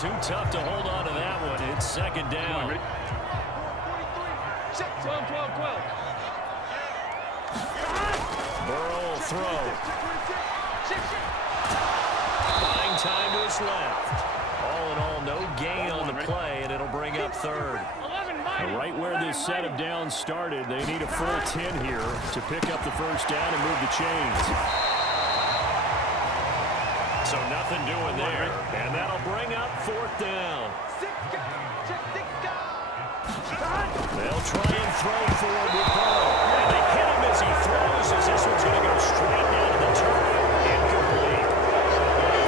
too tough to hold on to that one. It's second down. 12. Burrow will throw. Buying time to his left. All in all, no gain on the play, and it'll bring up third. And right where this set of downs started, they need a full 10 here to pick up the first down and move the chains. So nothing doing there, and that'll bring up fourth down. They'll try and throw forward with Burrow, and they hit him as he throws, as this one's going to go straight down to the turnout. Incomplete.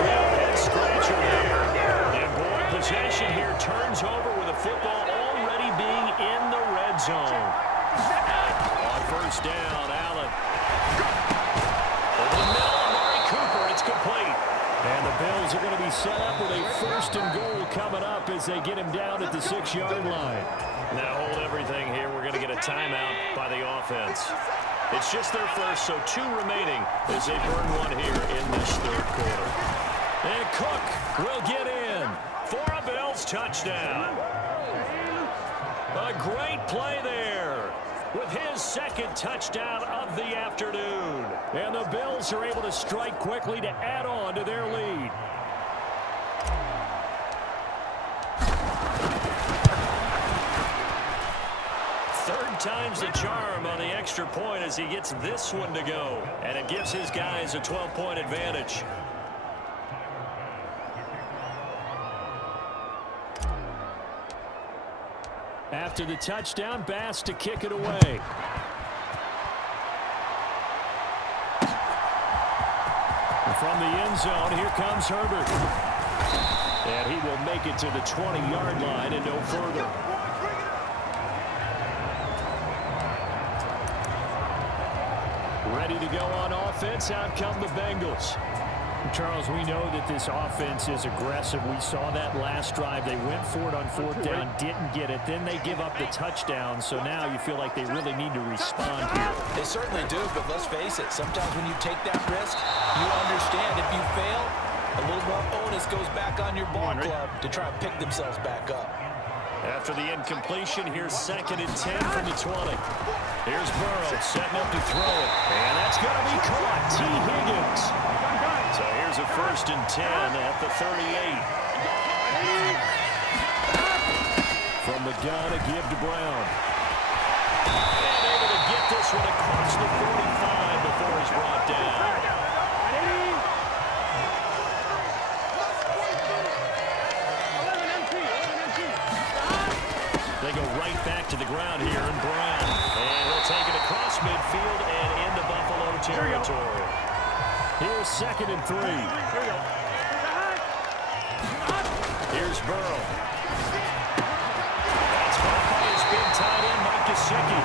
Real head scratcher there. And boy, possession here turns over with a football already being in the red zone. On first down, Allen. Over the middle, Amari Cooper, it's complete. And the Bills are going to be set up with a first and goal coming up as they get him down at the 6-yard line. Now hold everything here. We're going to get a timeout by the offense. It's just their first, so 2 remaining as they burn one here in this third quarter. And Cook will get in for a Bills touchdown. A great play there with his second touchdown of the afternoon. And the Bills are able to strike quickly to add on to their lead. Third time's the charm on the extra point as he gets this one to go. And it gives his guys a 12-point advantage. After the touchdown, Bass to kick it away. And from the end zone, here comes Herbert. And he will make it to the 20-yard line and no further. Ready to go on offense. Out come the Bengals. Charles, we know that this offense is aggressive. We saw that last drive. They went for it on fourth down, didn't get it. Then they give up the touchdown. So now you feel like they really need to respond here. They certainly do, but let's face it. Sometimes when you take that risk, you understand if you fail, a little more onus goes back on your ball club to try and pick themselves back up. After the incompletion, here's 2nd and 10 from the 20. Here's Burrow setting up to throw it. And that's going to be caught. T. Higgins. So here's a 1st and 10 at the 38. From the gun, a give to Brown. And able to get this one across the 45 before he's brought down. They go right back to the ground here, and Brown. And he'll take it across midfield and into Buffalo territory. Here's 2nd and 3. Here's Burrow. That's caught by his big tight end, Mike Gesicki.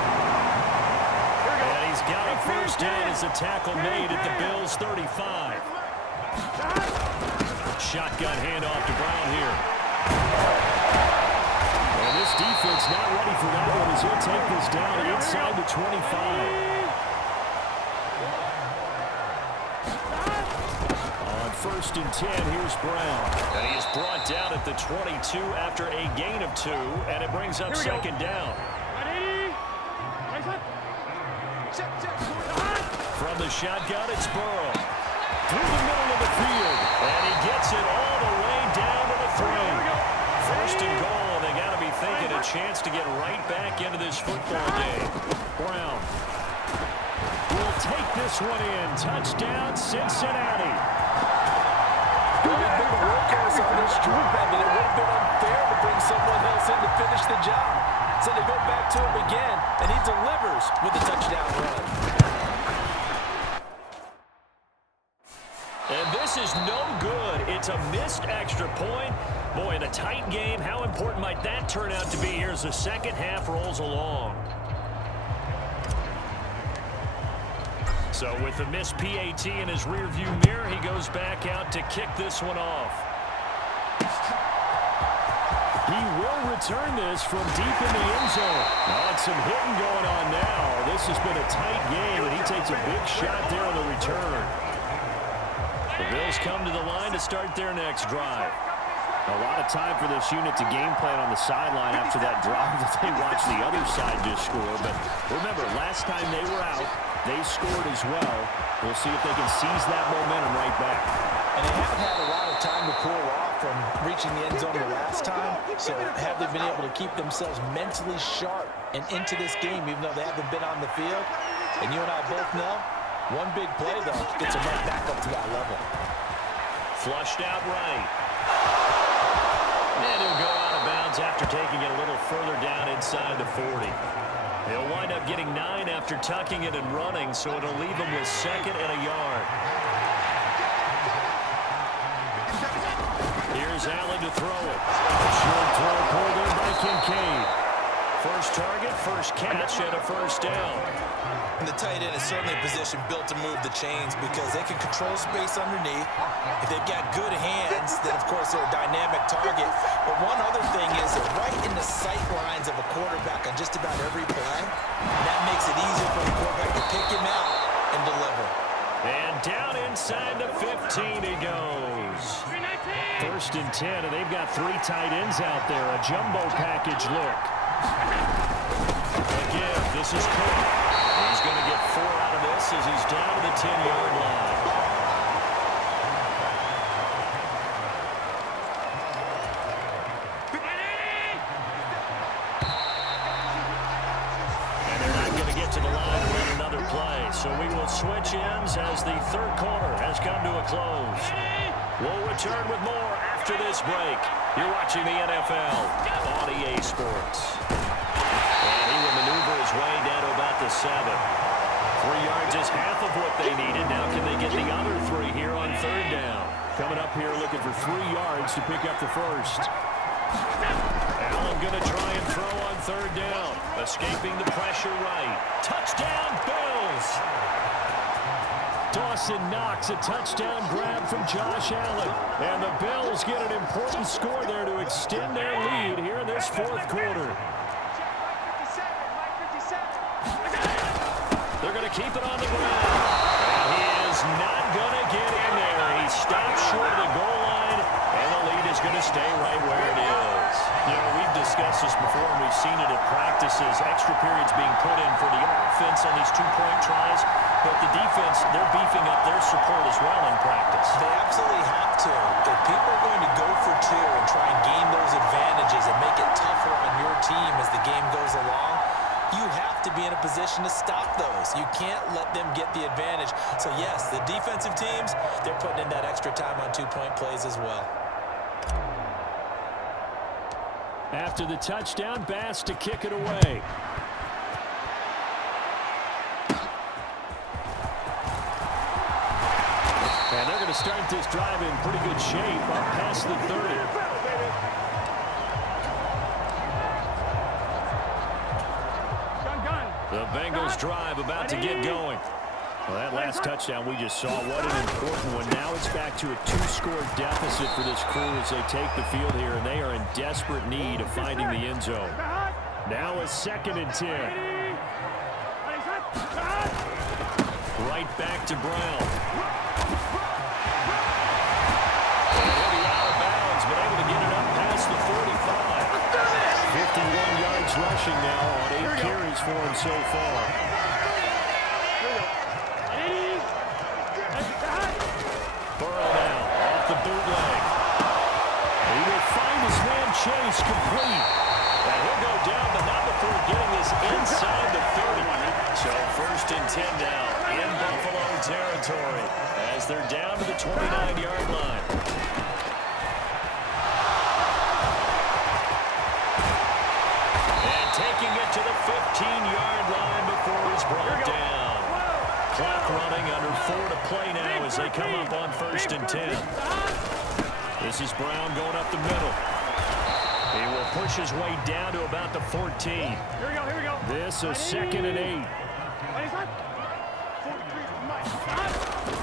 And he's got a first down as the tackle made at the Bills' 35. Shotgun handoff to Brown here. And this defense not ready for that one as he'll take this down inside the 25. On 1st and 10, here's Brown. And he is brought down at the 22 after a gain of 2, and it brings up 2nd down. From the shotgun, it's Burrow. Through the middle of the field, and he gets it all the way down to the 3. 1st and goal. They got to be thinking a chance to get right back into this football game. Brown will take this one in. Touchdown, Cincinnati. Good bit of workhorse on this drive, and it would have been unfair to bring someone else in to finish the job. So they go back to him again, and he delivers with a touchdown run. And this is no good. It's a missed extra point. Boy, in a tight game, how important might that turn out to be here as the second half rolls along? So with the missed PAT in his rearview mirror, he goes back out to kick this one off. He will return this from deep in the end zone. Oh, and some hitting going on now. This has been a tight game, and he takes a big shot there on the return. The Bills come to the line to start their next drive. A lot of time for this unit to game plan on the sideline after that drive that they watched the other side just score. But remember, last time they were out, they scored as well. We'll see if they can seize that momentum right back. And they haven't had a lot of time to cool off from reaching the end zone the last time. So have they been able to keep themselves mentally sharp and into this game, even though they haven't been on the field? And you and I both know, one big play, though, gets them right back up to that level. Flushed out right. And he'll go out of bounds after taking it a little further down inside the 40. He'll wind up getting 9 after tucking it and running, so it'll leave him with 2nd and a yard. Here's Allen to throw it. A short throw pulled in by Kincaid. First target, first catch, and a first down. And the tight end is certainly a position built to move the chains because they can control space underneath. If they've got good hands, then, of course, they're a dynamic target. But one other thing is they're right in the sight lines of a quarterback on just about every play. And that makes it easier for the quarterback to pick him out and deliver. And down inside the 15 he goes. First and 10, and they've got 3 tight ends out there. A jumbo package look. Again, this is Cook. He's going to get 4 out of this as he's down to the 10-yard line. And they're not going to get to the line to run another play. So we will switch ends as the third quarter has come to a close. We'll return with more after this break. You're watching the NFL on EA Sports. And he will maneuver his way down to about the 7. 3 yards is half of what they needed. Now can they get the other 3 here on third down? Coming up here looking for 3 yards to pick up the first. Allen going to try and throw on third down. Escaping the pressure right. Touchdown, Bills! Dawson Knox, a touchdown grab from Josh Allen. And the Bills get an important score there to extend their lead here in this fourth quarter. They're going to keep it on the ground. And he is not going to get in there. He stops short of the goal line, and the lead is going to stay right where it is. You know, we've discussed this before, and we've seen it at practices. Extra periods being put in for the offense on these 2-point tries. But the defense, they're beefing up their support as well in practice. They absolutely have to. If people are going to go for 2 and try and gain those advantages and make it tougher on your team as the game goes along, you have to be in a position to stop those. You can't let them get the advantage. So, yes, the defensive teams, they're putting in that extra time on 2-point plays as well. After the touchdown, Bass to kick it away. And they're going to start this drive in pretty good shape up past the 30. The Bengals drive about to get going. Well, that last touchdown we just saw, what an important one. Now it's back to a 2-score deficit for this crew as they take the field here, and they are in desperate need of finding the end zone. Now a 2nd and 10. Right back to Brown. And he'll be out of bounds, but able to get it up past the 45. 51 yards rushing now on 8 carries for him so far. Burrow now off the bootleg. He will find his man Chase complete. And he'll go down, but not before getting this inside the 30. So 1st and 10 now in Buffalo territory as they're down to the 29-yard line. And taking it to the 15-yard line before he's brought down. Clock running, under 4 to play now as they come up on 1st and 10. This is Brown going up the middle. He will push his way down to about the 14. Here we go. This is 2nd and 8.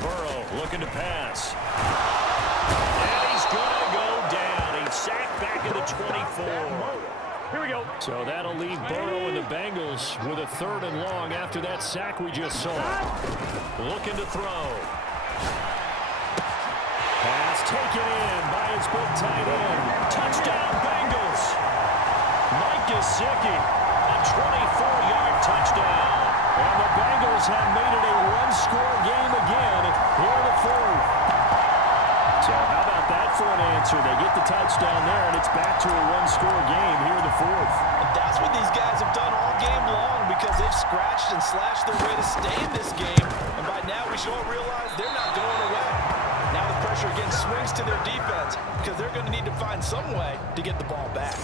Burrow looking to pass. And he's going to go down. He's sacked back at the 24. Here we go. So that'll leave Burrow and the Bengals with a 3rd and long after that sack we just saw. Looking to throw. Pass taken in by textbook tight end. Touchdown, Bengals. Mike Gesicki, a 24-yard touchdown. And the Bengals have made it a one-score game again here in the fourth. So how about that for an answer? They get the touchdown there, and it's back to a one-score game here in the fourth. And that's what these guys have done all game long because they've scratched and slashed their way to stay in this game. And by now, we should all realize they're not going away. Now the pressure again swings to their defense because they're going to need to find some way to get the ball back.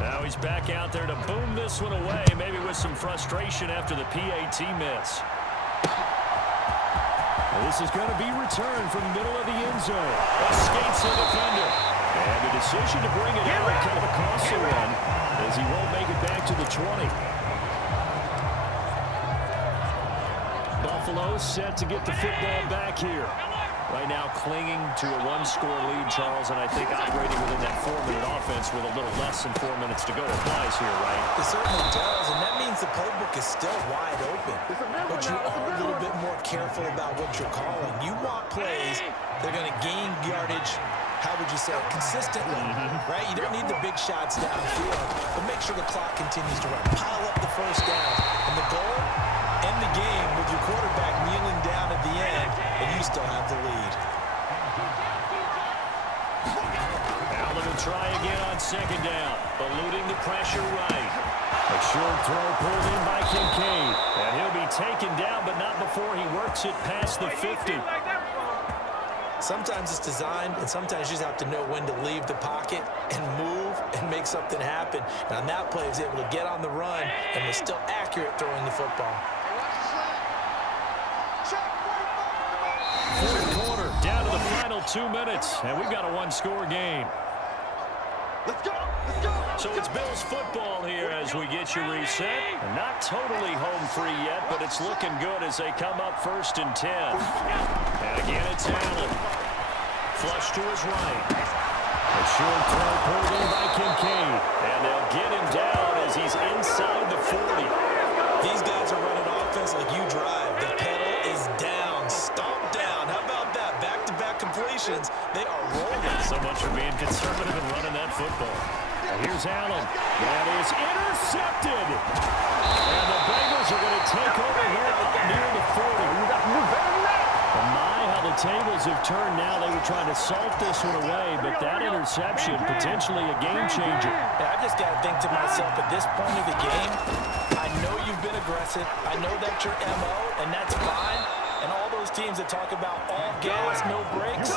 Now he's back out there to boom this one away, maybe with some frustration after the PAT miss. This is going to be returned from the middle of the end zone. Escapes the defender. And the decision to bring it out, kind of a costly one, as he won't make it back to the 20. Buffalo set to get the football back here. Right now clinging to a one-score lead, Charles, and I think operating within that 4-minute offense with a little less than 4 minutes to go applies here, right? It certainly does, and that means the playbook is still wide open. But you are a little bit more careful about what you're calling. You want plays that are going to gain yardage, how would you say it, consistently, right? You don't need the big shots downfield, but make sure the clock continues to run. Pile up the first down, and the goal, end the game with your quarterback kneeling down at the end, and you still have the lead. Allen will try again on second down, eluding the pressure right. A short throw pulled in by Kincaid, and he'll be taken down, but not before he works it past the 50. Sometimes it's designed, and sometimes you just have to know when to leave the pocket and move and make something happen. And on that play, he was able to get on the run and was still accurate throwing the football. Fourth quarter, down to the final 2 minutes, and we've got a one-score game. Let's go! Let's go! So it's Bills football here as we get you reset. Not totally home free yet, but it's looking good as they come up 1st and 10. And again, it's Allen. Flush to his right. A short throw pulled in by Kincaid. And they'll get him down as he's inside the 40. These guys are running offense like you drive. The pedal is down, stomped down. How about that? Back-to-back completions. They are rolling. So much for being conservative and running that football. Here's Allen. That is intercepted. And the Bengals are going to take over here up near the 40. And my, how the tables have turned now. They were trying to salt this one away, but that interception, potentially a game changer. I just got to think to myself at this point of the game, I know you've been aggressive. I know that's your MO, and that's fine. And all those teams that talk about all gas, no brakes,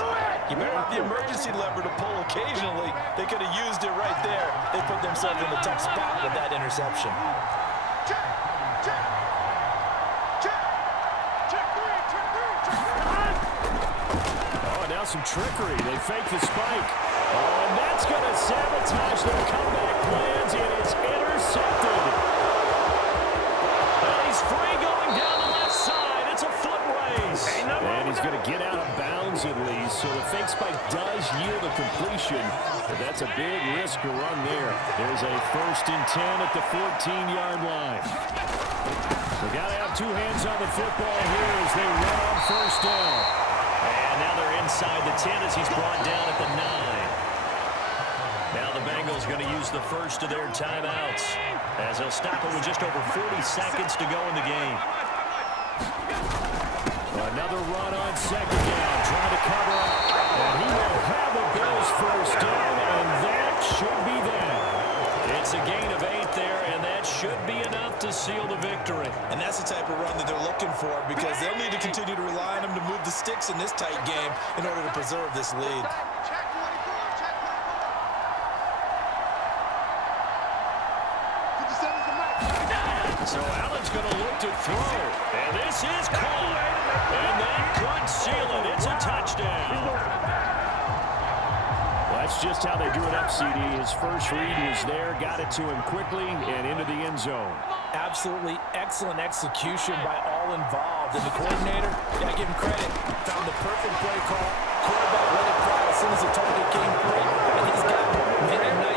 you better have the emergency lever to pull occasionally. They could have used it right there. They put themselves in a tough spot with that interception. Oh, now some trickery. They fake the spike. Oh, and that's going to sabotage their comeback plans. It is intercepted. And he's free going down the left side. It's a foot race. And he's going to get out of bounds at least. So the fake spike does yield a completion. But that's a big risk to run there. There's a 1st and 10 at the 14-yard line. We got to have two hands on the football here as they run on 1st down. And now they're inside the 10 as he's brought down at the 9. Now the Bengals going to use the first of their timeouts as they'll stop it with just over 40 seconds to go in the game. Another run on 2nd down, trying to cover up. And he will have the Bills 1st down, and that should be that. It's a gain of 8 there, and that should be enough to seal the victory. And that's the type of run that they're looking for because they'll need to continue to rely on them to move the sticks in this tight game in order to preserve this lead. So Allen's going to look to throw, and this is caught, and that could seal it. It's a touchdown. Well, that's just how they drew it up, CD. His first read was there, got it to him quickly, and into the end zone. Absolutely excellent execution by all involved. And the coordinator, got to give him credit, found the perfect play call. Quarterback let it fly as soon as the target came free, and he's got him in a nice